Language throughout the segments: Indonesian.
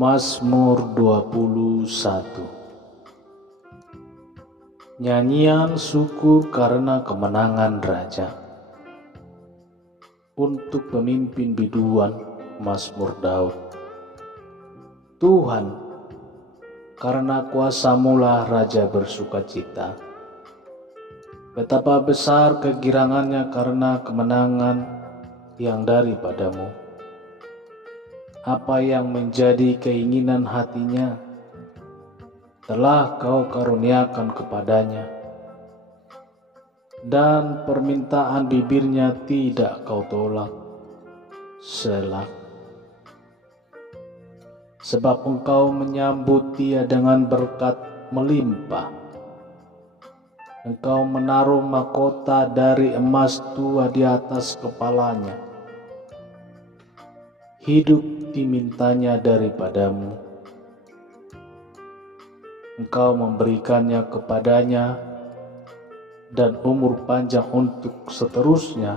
Mazmur 21. Nyanyian syukur karena kemenangan Raja. Untuk pemimpin biduan, Mazmur Daud. Tuhan, karena kuasa-Mu lah Raja bersukacita. Betapa besar kegirangannya karena kemenangan yang daripada-Mu. Apa yang menjadi keinginan hatinya telah Kau karuniakan kepadanya, dan permintaan bibirnya tidak Kau tolak. Selah. Sebab Engkau menyambut dia dengan berkat melimpah. Engkau menaruh mahkota dari emas tua di atas kepalanya. Hidup dimintanya daripada-Mu. Engkau memberikannya kepadanya dan umur panjang untuk seterusnya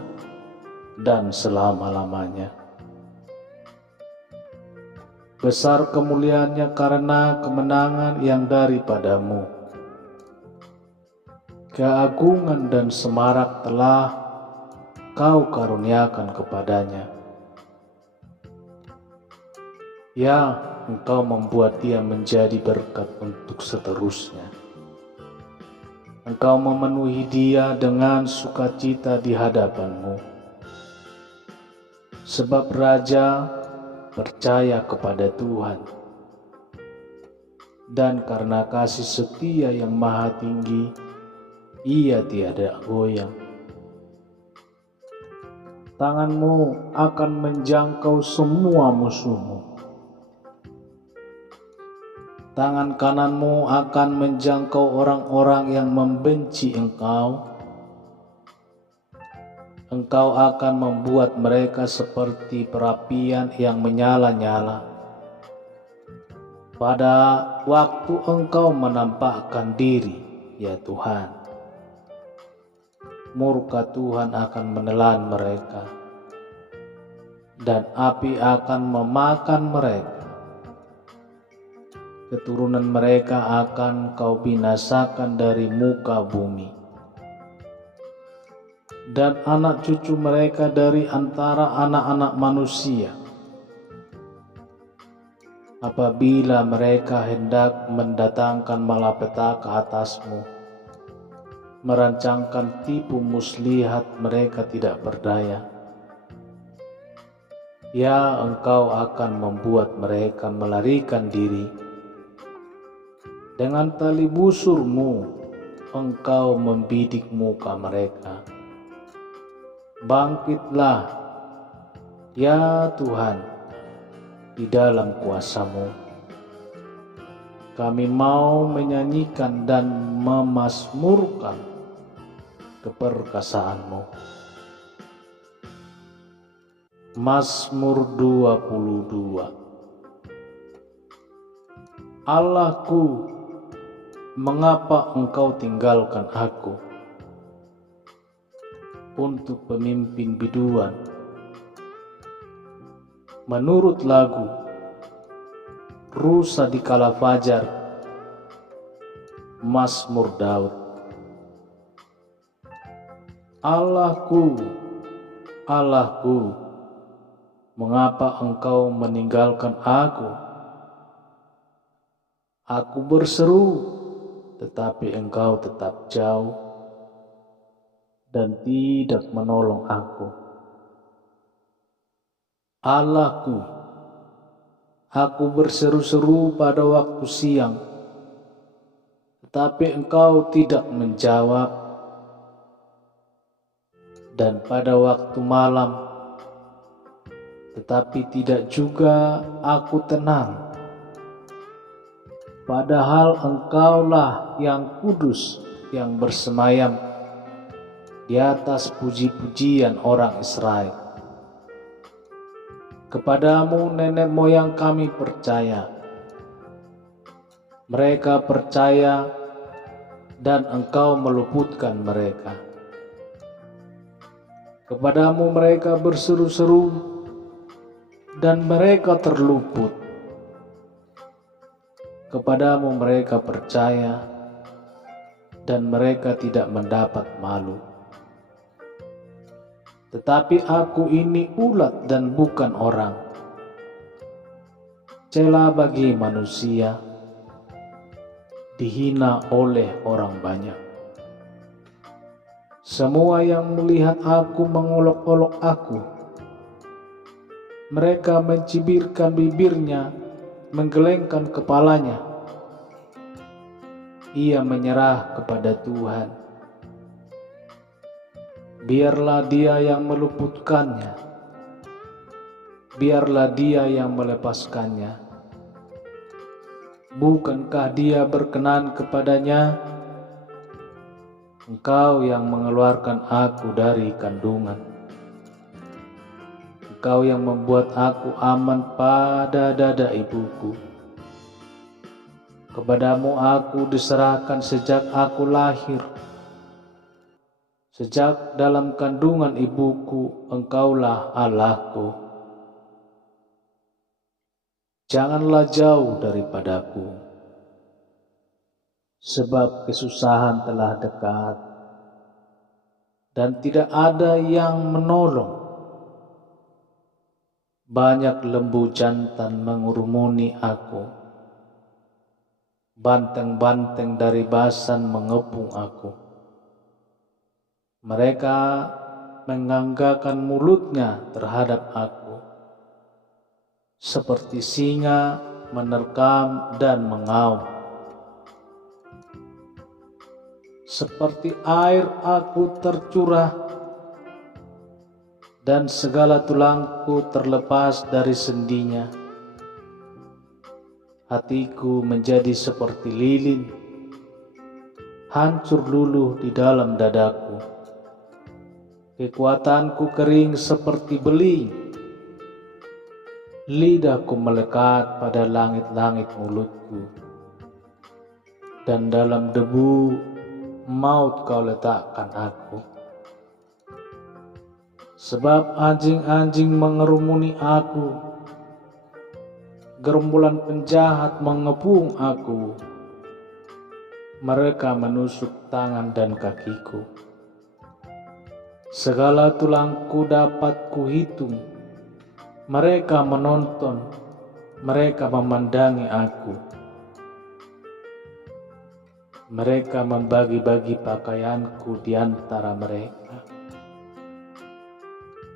dan selama-lamanya. Besar kemuliaannya karena kemenangan yang daripada-Mu. Keagungan dan semarak telah Kau karuniakan kepadanya. Ya, Engkau membuat dia menjadi berkat untuk seterusnya. Engkau memenuhi dia dengan sukacita di hadapan-Mu. Sebab Raja percaya kepada Tuhan, dan karena kasih setia yang maha tinggi, ia tiada goyang. Tangan-Mu akan menjangkau semua musuh-Mu. Tangan kanan-Mu akan menjangkau orang-orang yang membenci Engkau. Engkau akan membuat mereka seperti perapian yang menyala-nyala. Pada waktu Engkau menampakkan diri, ya Tuhan, murka Tuhan akan menelan mereka, dan api akan memakan mereka. Keturunan mereka akan Kau binasakan dari muka bumi, dan anak cucu mereka dari antara anak-anak manusia. Apabila mereka hendak mendatangkan malapetaka atas-Mu, merancangkan tipu muslihat, mereka tidak berdaya. Ya, Engkau akan membuat mereka melarikan diri. Dengan tali busur-Mu, Engkau membidik muka mereka. Bangkitlah, ya Tuhan, di dalam kuasa-Mu. Kami mau menyanyikan dan memazmurkan keperkasaan-Mu. Mazmur 22. Allahku, mengapa Engkau tinggalkan aku? Untuk pemimpin biduan. Menurut lagu, rusa di kala fajar, Mazmur Daud. Allahku, Allahku, mengapa Engkau meninggalkan aku? Aku berseru, tetapi Engkau tetap jauh dan tidak menolong aku. Allahku, aku berseru-seru pada waktu siang, tetapi Engkau tidak menjawab, dan pada waktu malam, tetapi tidak juga aku tenang. Padahal Engkaulah yang kudus, yang bersemayam di atas puji-pujian orang Israel. Kepadamu nenek moyang kami percaya. Mereka percaya dan Engkau meluputkan mereka. Kepadamu mereka berseru-seru dan mereka terluput. Kepadamu mereka percaya, dan mereka tidak mendapat malu. Tetapi aku ini ulat dan bukan orang, cela bagi manusia, dihina oleh orang banyak. Semua yang melihat aku mengolok-olok aku. Mereka mencibirkan bibirnya, menggelengkan kepalanya. Ia menyerah kepada Tuhan. Biarlah Dia yang meluputkannya. Biarlah Dia yang melepaskannya. Bukankah Dia berkenan kepadanya? Engkau yang mengeluarkan aku dari kandungan. Engkau yang membuat aku aman pada dada ibuku. Kepadamu aku diserahkan sejak aku lahir. Sejak dalam kandungan ibuku, Engkaulah Allahku. Janganlah jauh daripadaku, sebab kesusahan telah dekat, dan tidak ada yang menolong. Banyak lembu jantan mengurumuni aku. Banteng-banteng dari Basan mengepung aku. Mereka menganggakan mulutnya terhadap aku, seperti singa menerkam dan mengaum. Seperti air aku tercurah, dan segala tulangku terlepas dari sendinya. Hatiku menjadi seperti lilin, hancur luluh di dalam dadaku. Kekuatanku kering seperti beling. Lidahku melekat pada langit-langit mulutku, dan dalam debu maut Kau letakkan aku. Sebab anjing-anjing mengerumuni aku. Gerombolan penjahat mengepung aku. Mereka menusuk tangan dan kakiku. Segala tulangku dapat kuhitung. Mereka menonton, mereka memandangi aku. Mereka membagi-bagi pakaianku di antara mereka,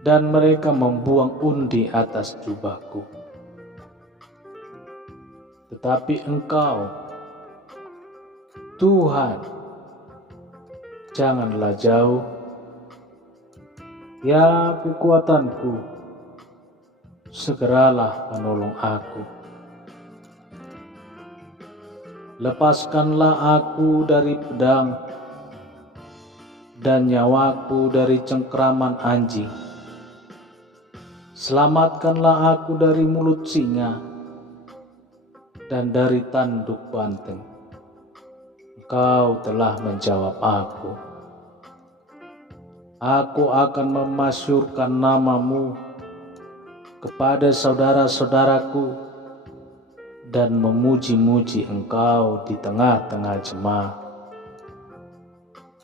dan mereka membuang undi atas jubahku. Tetapi Engkau, Tuhan, janganlah jauh. Ya kekuatanku, segeralah menolong aku. Lepaskanlah aku dari pedang, dan nyawaku dari cengkraman anjing. Selamatkanlah aku dari mulut singa, dan dari tanduk banteng. Engkau telah menjawab aku. Aku akan memasyurkan nama-Mu kepada saudara-saudaraku, dan memuji-muji Engkau di tengah-tengah jemaah.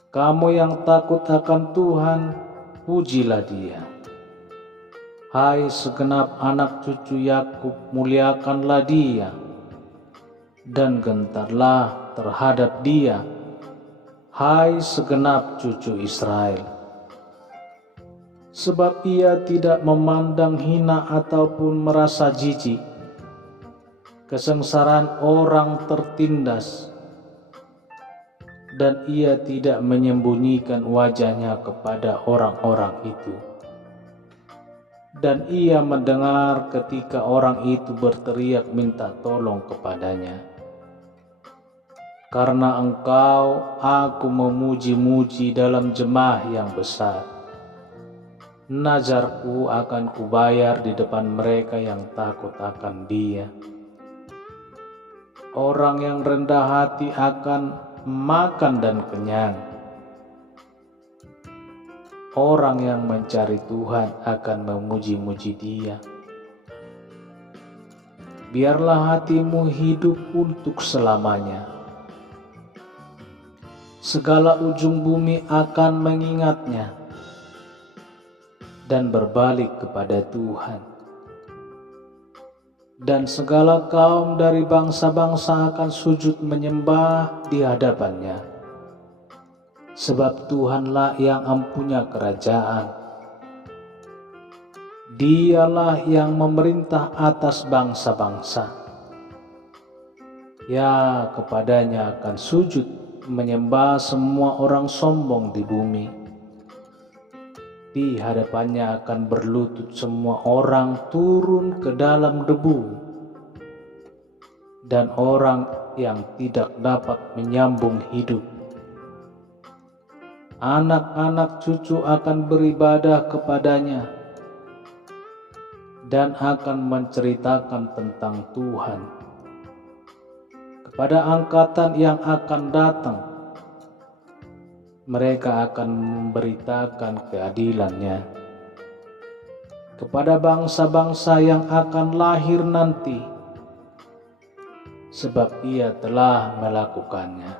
Kamu yang takut akan Tuhan, pujilah Dia. Hai segenap anak cucu Yakub, muliakanlah Dia, dan gentarlah terhadap Dia, hai segenap cucu Israel. Sebab Ia tidak memandang hina ataupun merasa jijik. Kesengsaraan orang tertindas, dan Ia tidak menyembunyikan wajahnya kepada orang-orang itu. Dan Ia mendengar ketika orang itu berteriak minta tolong kepadanya. Karena Engkau, aku memuji-muji dalam jemaah yang besar. Nazarku akan kubayar di depan mereka yang takut akan Dia. Orang yang rendah hati akan makan dan kenyang. Orang yang mencari Tuhan akan memuji-muji Dia. biarlah hatimu hidup untuk selamanya. Segala ujung bumi akan mengingatnya dan berbalik kepada Tuhan. Dan segala kaum dari bangsa-bangsa akan sujud menyembah di hadapannya. Sebab Tuhanlah yang empunya kerajaan. Dialah yang memerintah atas bangsa-bangsa. Ya, kepadanya akan sujud menyembah semua orang sombong di bumi. Di hadapannya akan berlutut semua orang turun ke dalam debu, dan orang yang tidak dapat menyambung hidup. Anak-anak cucu akan beribadah kepadanya dan akan menceritakan tentang Tuhan kepada angkatan yang akan datang. Mereka akan memberitakan keadilannya kepada bangsa-bangsa yang akan lahir nanti, sebab ia telah melakukannya.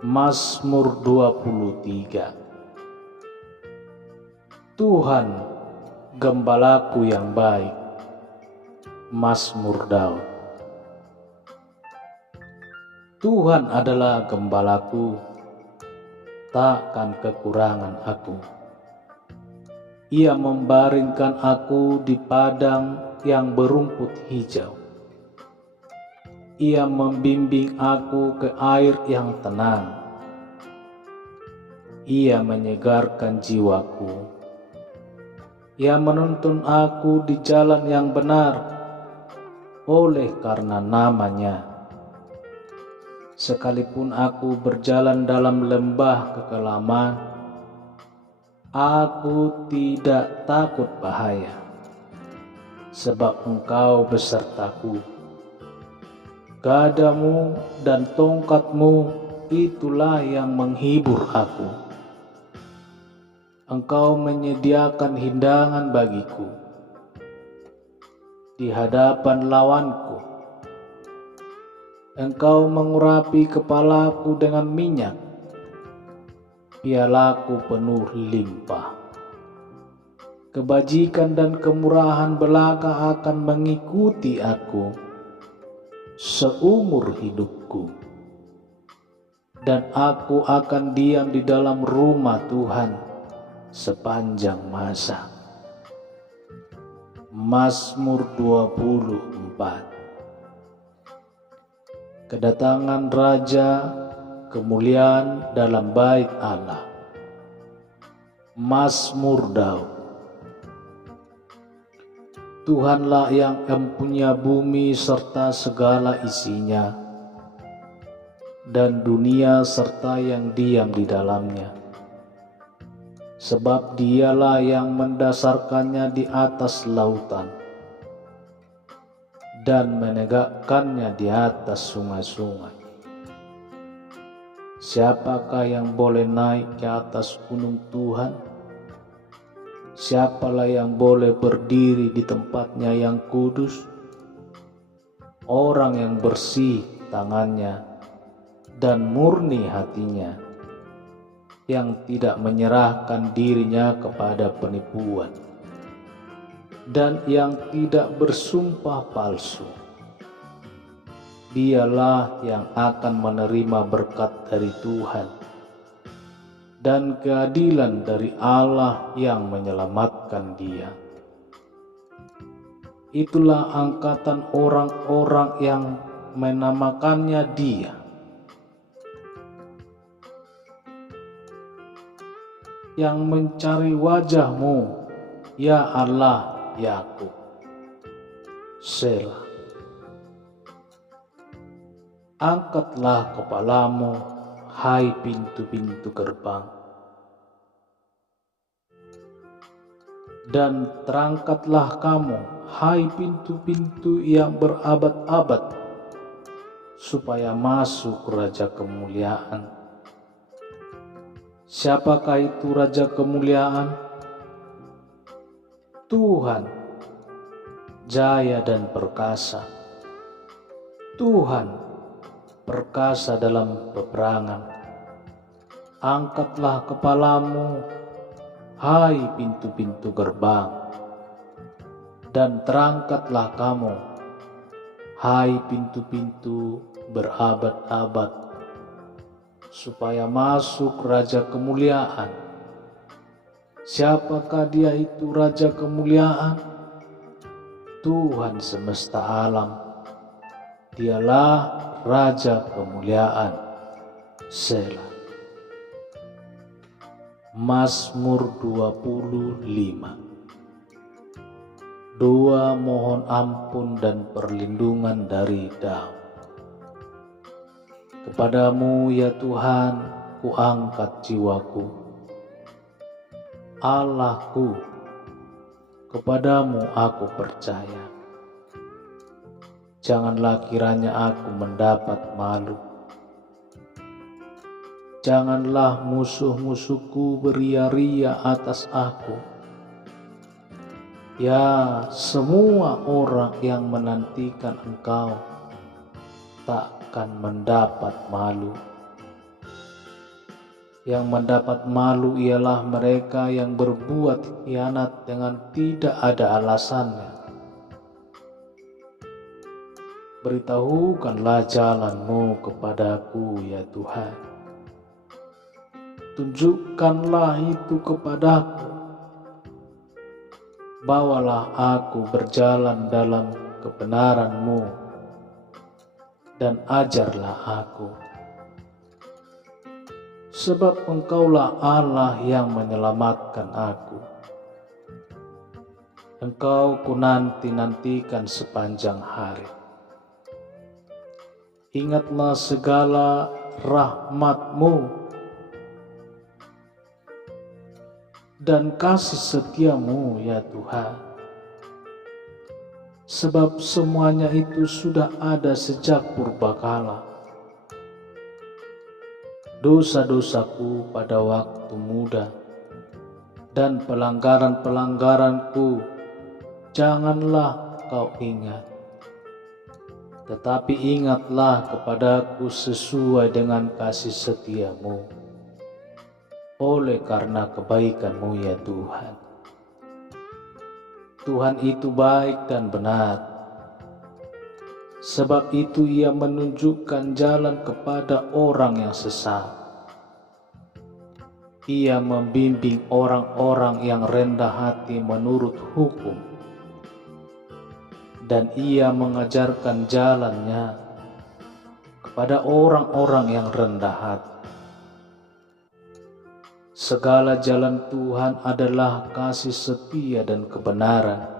Mazmur 23. Tuhan, gembalaku yang baik. Mazmur Daud. Tuhan adalah gembalaku, takkan kekurangan aku. Ia membaringkan aku di padang yang berumput hijau. Ia membimbing aku ke air yang tenang. Ia menyegarkan jiwaku. Ia menuntun aku di jalan yang benar oleh karena namanya. Sekalipun aku berjalan dalam lembah kekelaman, aku tidak takut bahaya, sebab Engkau besertaku. Gadamu dan tongkatmu itulah yang menghibur aku. Engkau menyediakan hidangan bagiku di hadapan lawanku. Engkau mengurapi kepalaku dengan minyak, pialaku penuh limpah. Kebajikan dan kemurahan belaka akan mengikuti aku seumur hidupku, dan aku akan diam di dalam rumah Tuhan sepanjang masa. Mazmur 24. Kedatangan Raja, kemuliaan dalam bait Allah. Mazmur Daud. Tuhanlah yang empunya bumi serta segala isinya, dan dunia serta yang diam di dalamnya. Sebab Dialah yang mendasarkannya di atas lautan dan menegakkannya di atas sungai-sungai. Siapakah yang boleh naik ke atas gunung Tuhan? Siapalah yang boleh berdiri di tempatnya yang kudus? Orang yang bersih tangannya dan murni hatinya, yang tidak menyerahkan dirinya kepada penipuan, dan yang tidak bersumpah palsu. Dialah yang akan menerima berkat dari Tuhan dan keadilan dari Allah yang menyelamatkan dia. Itulah angkatan orang-orang yang menamakannya Dia, yang mencari wajah-Mu, ya Allah Yakub. Selah. Angkatlah kepalamu, hai pintu-pintu gerbang, dan terangkatlah kamu, hai pintu-pintu yang berabad-abad, supaya masuk Raja Kemuliaan. Siapakah itu Raja Kemuliaan? Tuhan, jaya dan perkasa. Tuhan, perkasa dalam peperangan. Angkatlah kepalamu, hai pintu-pintu gerbang, dan terangkatlah kamu, hai pintu-pintu berabad-abad, supaya masuk Raja Kemuliaan. Siapakah dia itu Raja Kemuliaan? Tuhan semesta alam. Dialah Raja Kemuliaan. Selah. Mazmur 25. Doa mohon ampun dan perlindungan dari Daud. Kepadamu ya Tuhan, kuangkat jiwaku. Allahku, kepadamu aku percaya. Janganlah kiranya aku mendapat malu. Janganlah musuh-musuhku beria-ria atas aku. Ya, semua orang yang menantikan Engkau takkan mendapat malu. Yang mendapat malu ialah mereka yang berbuat khianat dengan tidak ada alasannya. Beritahukanlah jalan-Mu kepadaku ya Tuhan. Tunjukkanlah itu kepadaku. Bawalah aku berjalan dalam kebenaran-Mu dan ajarlah aku. Sebab Engkaulah Allah yang menyelamatkan aku. Engkau ku nanti-nantikan sepanjang hari. Ingatlah segala rahmat-Mu dan kasih setia-Mu ya Tuhan. Sebab semuanya itu sudah ada sejak purbakala. Dosa-dosaku pada waktu muda dan pelanggaran-pelanggaranku janganlah Kau ingat. Tetapi ingatlah kepadaku sesuai dengan kasih setia-Mu. Oleh karena kebaikan-Mu ya Tuhan. Tuhan itu baik dan benar. Sebab itu Ia menunjukkan jalan kepada orang yang sesat. Ia membimbing orang-orang yang rendah hati menurut hukum. Dan Ia mengajarkan jalannya kepada orang-orang yang rendah hati. Segala jalan Tuhan adalah kasih setia dan kebenaran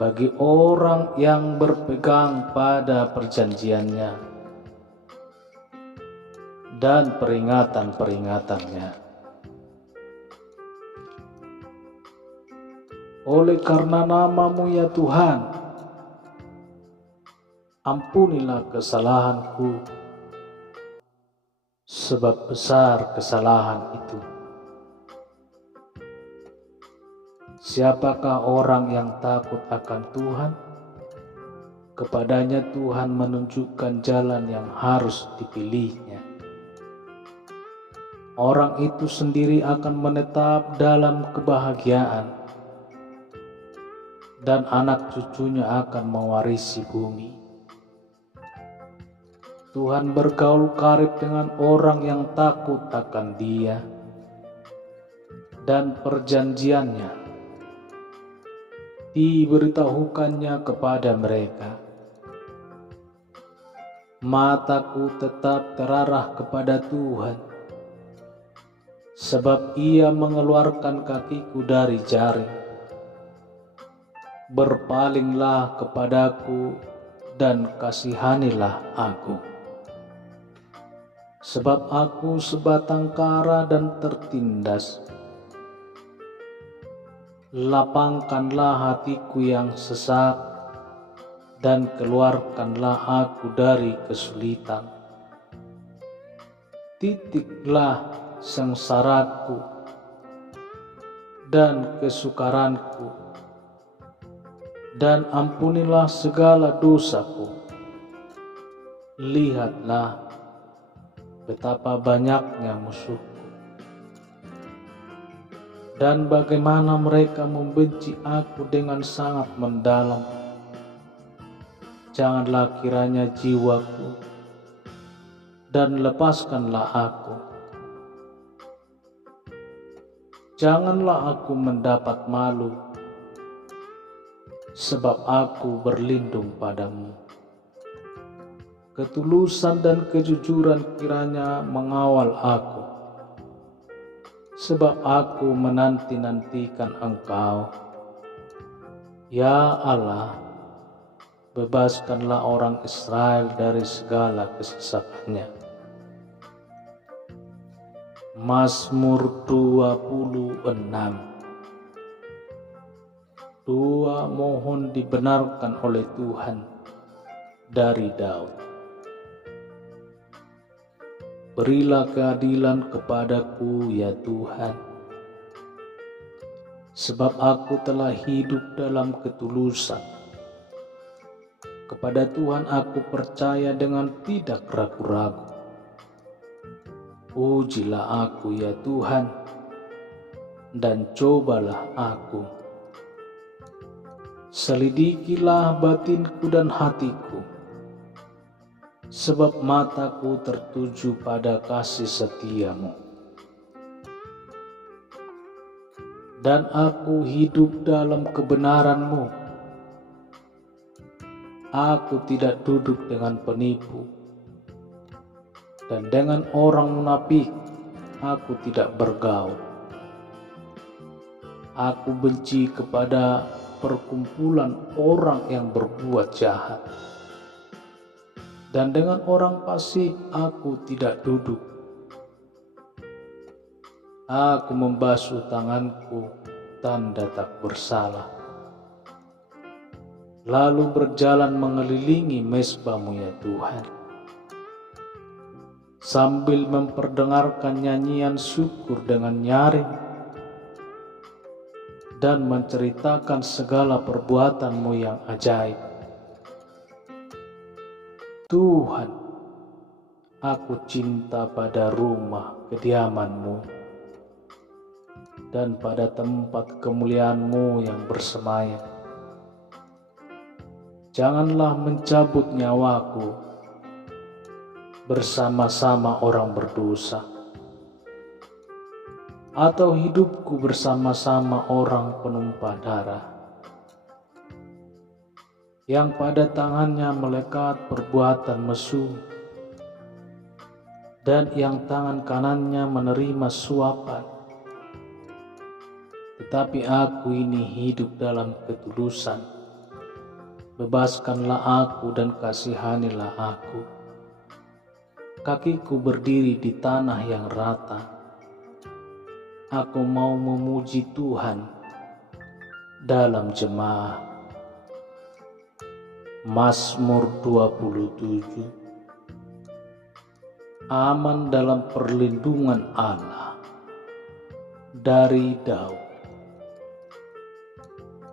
bagi orang yang berpegang pada perjanjiannya dan peringatan-peringatannya. Oleh karena nama-Mu ya Tuhan, ampunilah kesalahanku. Sebab besar kesalahan itu. Siapakah orang yang takut akan Tuhan? Kepadanya Tuhan menunjukkan jalan yang harus dipilihnya. Orang itu sendiri akan menetap dalam kebahagiaan, dan anak cucunya akan mewarisi bumi. Tuhan bergaul karib dengan orang yang takut akan Dia, dan perjanjiannya diberitahukannya kepada mereka. Mataku tetap terarah kepada Tuhan, sebab Ia mengeluarkan kakiku dari jaring. Berpalinglah kepadaku dan kasihanilah aku. Sebab aku sebatang kara dan tertindas. Lapangkanlah hatiku yang sesak, dan keluarkanlah aku dari kesulitan. Titiklah sengsaraku dan kesukaranku, dan ampunilah segala dosaku. Lihatlah betapa banyaknya musuhku, dan bagaimana mereka membenci aku dengan sangat mendalam. Janganlah kiranya jiwaku, dan lepaskanlah aku. Janganlah aku mendapat malu, sebab aku berlindung padamu. Ketulusan dan kejujuran kiranya mengawal aku, sebab aku menanti-nantikan Engkau. Ya Allah, bebaskanlah orang Israel dari segala kesesakannya. Mazmur 26. Doa mohon dibenarkan oleh Tuhan dari Daud. Berilah keadilan kepadaku, ya Tuhan, sebab aku telah hidup dalam ketulusan. Kepada Tuhan aku percaya dengan tidak ragu-ragu. Ujilah aku, ya Tuhan, dan cobalah aku. Selidikilah batinku dan hatiku, sebab mataku tertuju pada kasih setiamu. Dan aku hidup dalam kebenaranmu. Aku tidak duduk dengan penipu, dan dengan orang munafik aku tidak bergaul. Aku benci kepada perkumpulan orang yang berbuat jahat, dan dengan orang fasik aku tidak duduk. Aku membasuh tanganku tanda tak bersalah, lalu berjalan mengelilingi mezbahmu, ya Tuhan, sambil memperdengarkan nyanyian syukur dengan nyaring, dan menceritakan segala perbuatanmu yang ajaib. Tuhan, aku cinta pada rumah kediaman-Mu dan pada tempat kemuliaan-Mu yang bersemayam. Janganlah mencabut nyawaku bersama-sama orang berdosa, atau hidupku bersama-sama orang penumpah darah, yang pada tangannya melekat perbuatan mesum, dan yang tangan kanannya menerima suapan. Tetapi aku ini hidup dalam ketulusan. Bebaskanlah aku dan kasihanilah aku. Kakiku berdiri di tanah yang rata. Aku mau memuji Tuhan dalam jemaah. Mazmur 27. Aman dalam perlindungan Allah, dari Daud.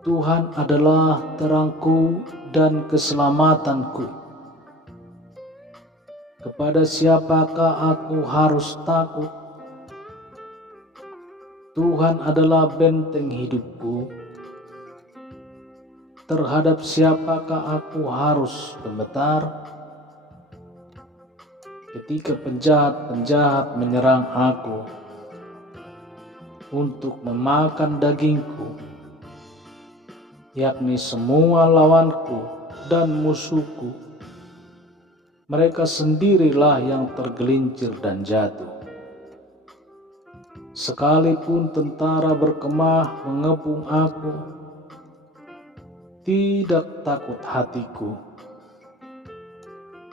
Tuhan adalah terangku dan keselamatanku. Kepada siapakah aku harus takut? Tuhan adalah benteng hidupku. Terhadap siapakah aku harus gemetar? Ketika penjahat-penjahat menyerang aku untuk memakan dagingku, yakni semua lawanku dan musuhku, mereka sendirilah yang tergelincir dan jatuh. Sekalipun tentara berkemah mengepung aku, tidak takut hatiku.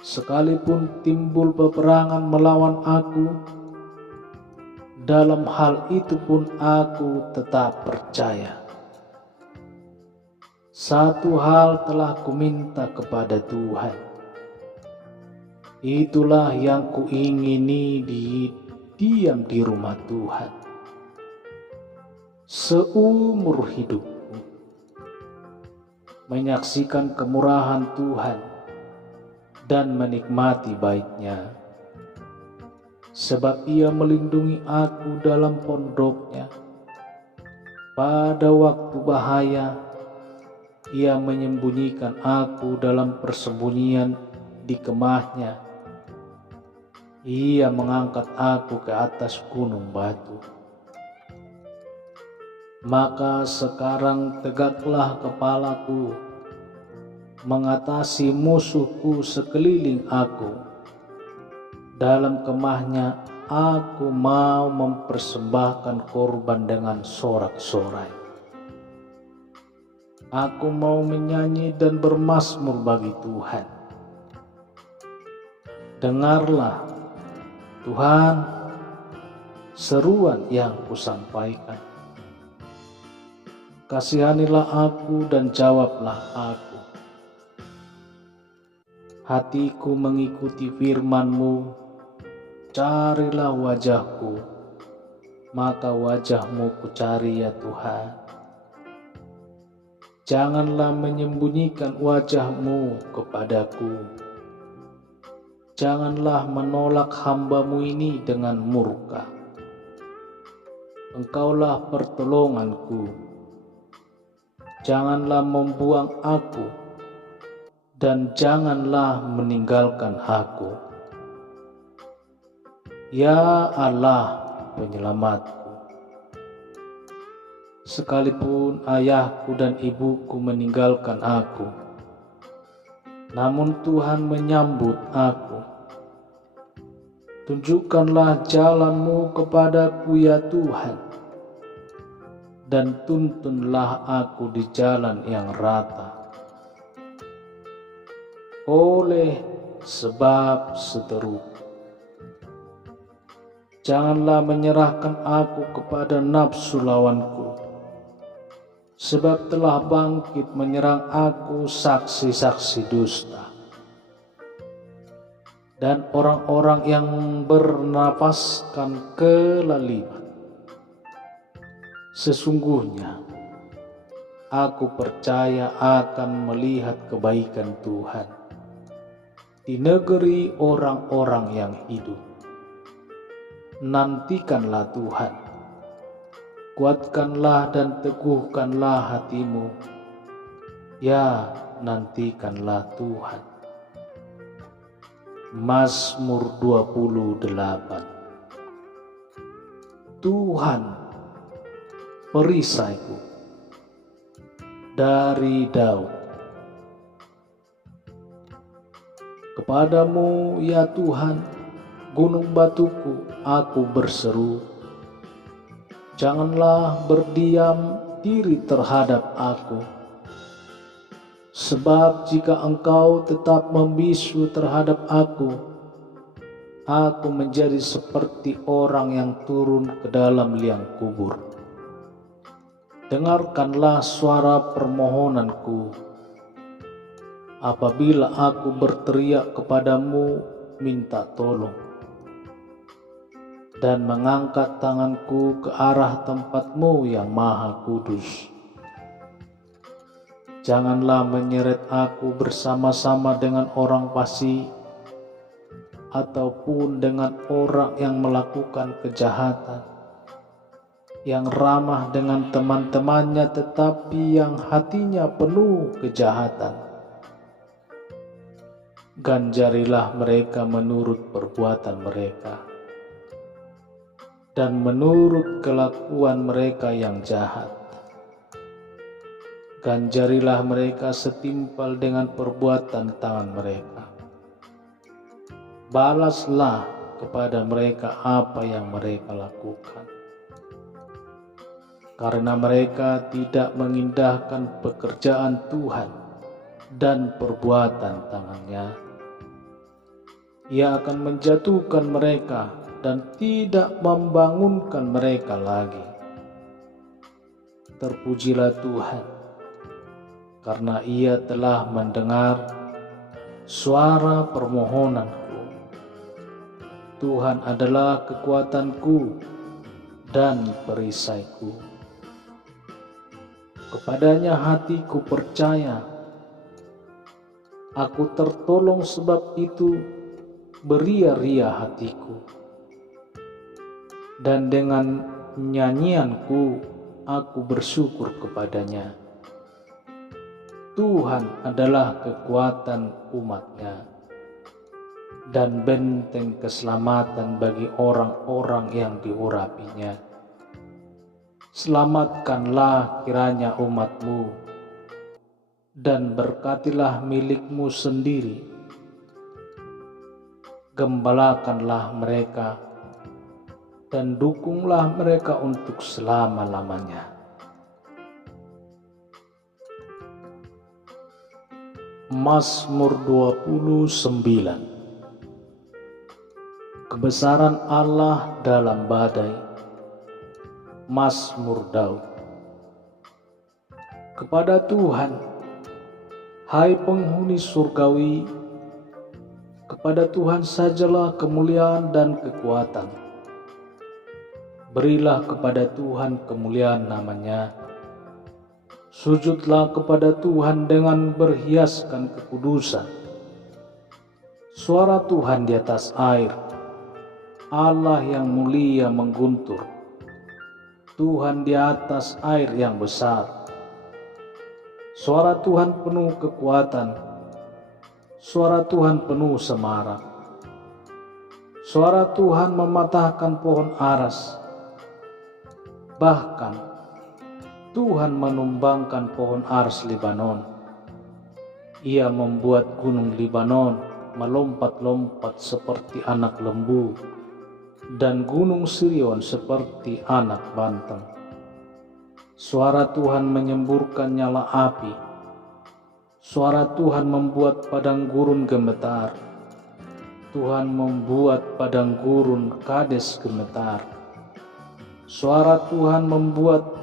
Sekalipun timbul peperangan melawan aku, dalam hal itu pun aku tetap percaya. Satu hal telah kuminta kepada Tuhan, itulah yang kuingini diam di rumah Tuhan seumur hidupku, menyaksikan kemurahan Tuhan dan menikmati baik-Nya. Sebab Ia melindungi aku dalam pondok-Nya. Pada waktu bahaya, Ia menyembunyikan aku dalam persembunyian di kemah-Nya. Ia mengangkat aku ke atas gunung batu. Maka sekarang tegaklah kepalaku, mengatasi musuhku sekeliling aku. Dalam kemah-Nya aku mau mempersembahkan korban dengan sorak-sorai. Aku mau menyanyi dan bermazmur bagi Tuhan. Dengarlah, Tuhan, seruan yang kusampaikan. Kasihanilah aku dan jawablah aku. Hatiku mengikuti firman-Mu. Carilah wajah-Ku, maka wajah-Mu kucari ya Tuhan. Janganlah menyembunyikan wajah-Mu kepadaku. Janganlah menolak hamba-Mu ini dengan murka. Engkaulah pertolonganku. Janganlah membuang aku, dan janganlah meninggalkan aku. Ya Allah, penyelamatku. Sekalipun ayahku dan ibuku meninggalkan aku, namun Tuhan menyambut aku. Tunjukkanlah jalan-Mu kepadaku ya Tuhan, dan tuntunlah aku di jalan yang rata. Oleh sebab seteruku, janganlah menyerahkan aku kepada nafsu lawanku, sebab telah bangkit menyerang aku saksi-saksi dusta dan orang-orang yang bernapaskan kelaliman. Sesungguhnya aku percaya akan melihat kebaikan Tuhan di negeri orang-orang yang hidup. Nantikanlah Tuhan, kuatkanlah dan teguhkanlah hatimu. Ya, nantikanlah Tuhan. Mazmur 28. Tuhan, perisaiku. Dari Daud. Kepadamu ya Tuhan, gunung batuku, aku berseru. Janganlah berdiam diri terhadap aku. Sebab jika Engkau tetap membisu terhadap aku menjadi seperti orang yang turun ke dalam liang kubur. Dengarkanlah suara permohonanku. Apabila aku berteriak kepadamu minta tolong, dan mengangkat tanganku ke arah tempat-Mu yang maha kudus. Janganlah menyeret aku bersama-sama dengan orang fasik, ataupun dengan orang yang melakukan kejahatan, yang ramah dengan teman-temannya tetapi yang hatinya penuh kejahatan. Ganjarilah mereka menurut perbuatan mereka, dan menurut kelakuan mereka yang jahat. Ganjarilah mereka setimpal dengan perbuatan tangan mereka. Balaslah kepada mereka apa yang mereka lakukan. Karena mereka tidak mengindahkan pekerjaan Tuhan dan perbuatan tangannya, Ia akan menjatuhkan mereka dan tidak membangunkan mereka lagi. Terpujilah Tuhan, karena Ia telah mendengar suara permohonanku. Tuhan adalah kekuatanku dan perisaiku. Kepadanya hatiku percaya, Aku tertolong, sebab itu beria-ria hatiku. Dan dengan nyanyianku aku bersyukur kepadanya. Tuhan adalah kekuatan umat-Nya dan benteng keselamatan bagi orang-orang yang diurapinya. Selamatkanlah kiranya umat-Mu, dan berkatilah milik-Mu sendiri. Gembalakanlah mereka, dan dukunglah mereka untuk selama-lamanya. Mazmur 29. Kebesaran Allah dalam badai. Mazmur Daud. Kepada Tuhan, hai penghuni surgawi, kepada Tuhan sajalah kemuliaan dan kekuatan. Berilah kepada Tuhan kemuliaan namanya. Sujudlah kepada Tuhan dengan berhiaskan kekudusan. Suara Tuhan di atas air, Allah yang mulia mengguntur. Tuhan di atas air yang besar. Suara Tuhan penuh kekuatan. Suara Tuhan penuh semarak. Suara Tuhan mematahkan pohon aras. Bahkan Tuhan menumbangkan pohon aras Libanon. Ia membuat gunung Libanon melompat-lompat seperti anak lembu, dan gunung Sirion seperti anak banteng. Suara Tuhan menyemburkan nyala api. Suara Tuhan membuat padang gurun gemetar. Tuhan membuat padang gurun Kades gemetar. Suara Tuhan membuat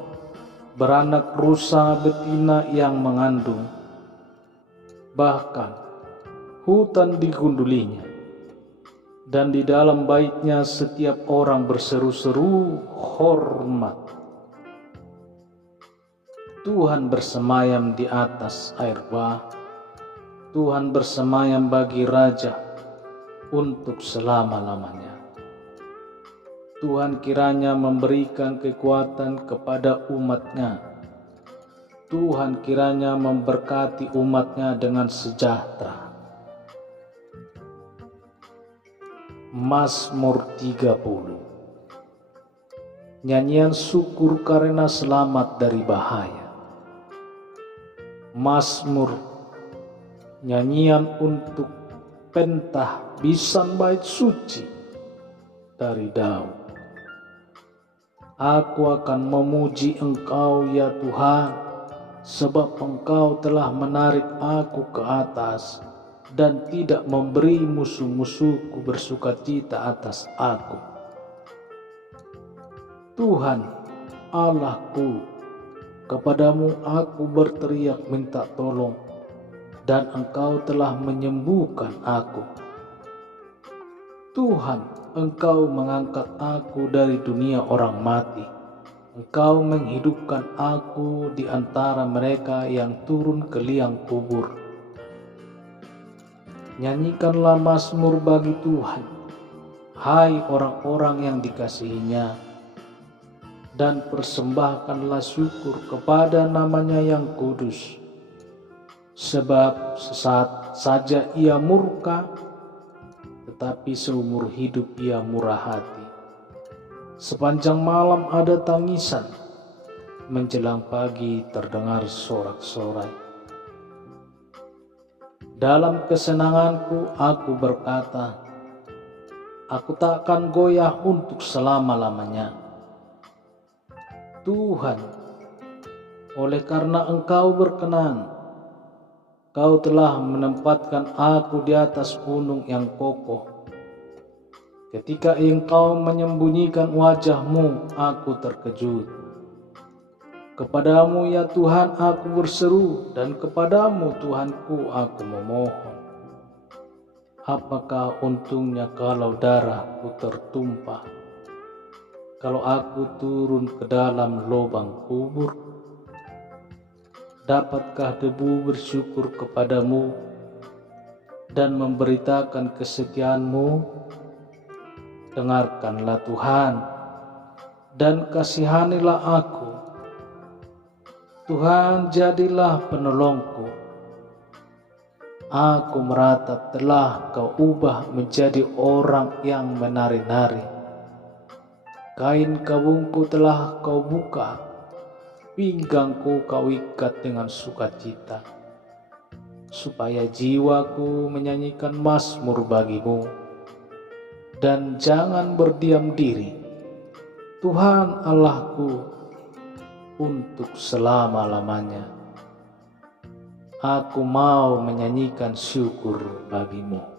beranak rusa betina yang mengandung. Bahkan hutan digundulinya, dan di dalam baitnya setiap orang berseru-seru hormat. Tuhan bersemayam di atas air bah. Tuhan bersemayam bagi raja untuk selama-lamanya. Tuhan kiranya memberikan kekuatan kepada umat-Nya. Tuhan kiranya memberkati umat-Nya dengan sejahtera. Mazmur 30. Nyanyian syukur karena selamat dari bahaya. Mazmur, nyanyian untuk pentahbisan bait suci dari Daud. Aku akan memuji Engkau ya Tuhan, sebab Engkau telah menarik aku ke atas dan tidak memberi musuh-musuhku bersukacita atas aku. Tuhan, Allahku, kepadamu aku berteriak minta tolong, dan Engkau telah menyembuhkan aku. Tuhan, Engkau mengangkat aku dari dunia orang mati. Engkau menghidupkan aku di antara mereka yang turun ke liang kubur. Nyanyikanlah mazmur bagi Tuhan, hai orang-orang yang dikasihinya, dan persembahkanlah syukur kepada namanya yang kudus. Sebab sesaat saja ia murka, tetapi seumur hidup ia murah hati. Sepanjang malam ada tangisan, menjelang pagi terdengar sorak-sorai. Dalam kesenanganku aku berkata, aku takkan goyah untuk selama-lamanya. Tuhan, oleh karena Engkau berkenan, Kau telah menempatkan aku di atas gunung yang kokoh. Ketika Engkau menyembunyikan wajah-Mu, aku terkejut. Kepadamu ya Tuhan aku berseru, dan kepadamu Tuhanku aku memohon. Apakah untungnya kalau darahku tertumpah, kalau aku turun ke dalam lubang kubur? Dapatkah debu bersyukur kepadamu, dan memberitakan kesetiaan-Mu. Dengarkanlah Tuhan, dan kasihanilah aku. Tuhan, jadilah penolongku. Aku meratap telah Kau ubah menjadi orang yang menari-nari. Kain kabungku telah Kau buka, pinggangku Kau ikat dengan sukacita, supaya jiwaku menyanyikan mazmur bagi-Mu. Dan jangan berdiam diri, Tuhan Allahku, untuk selama-lamanya. Aku mau menyanyikan syukur bagi-Mu.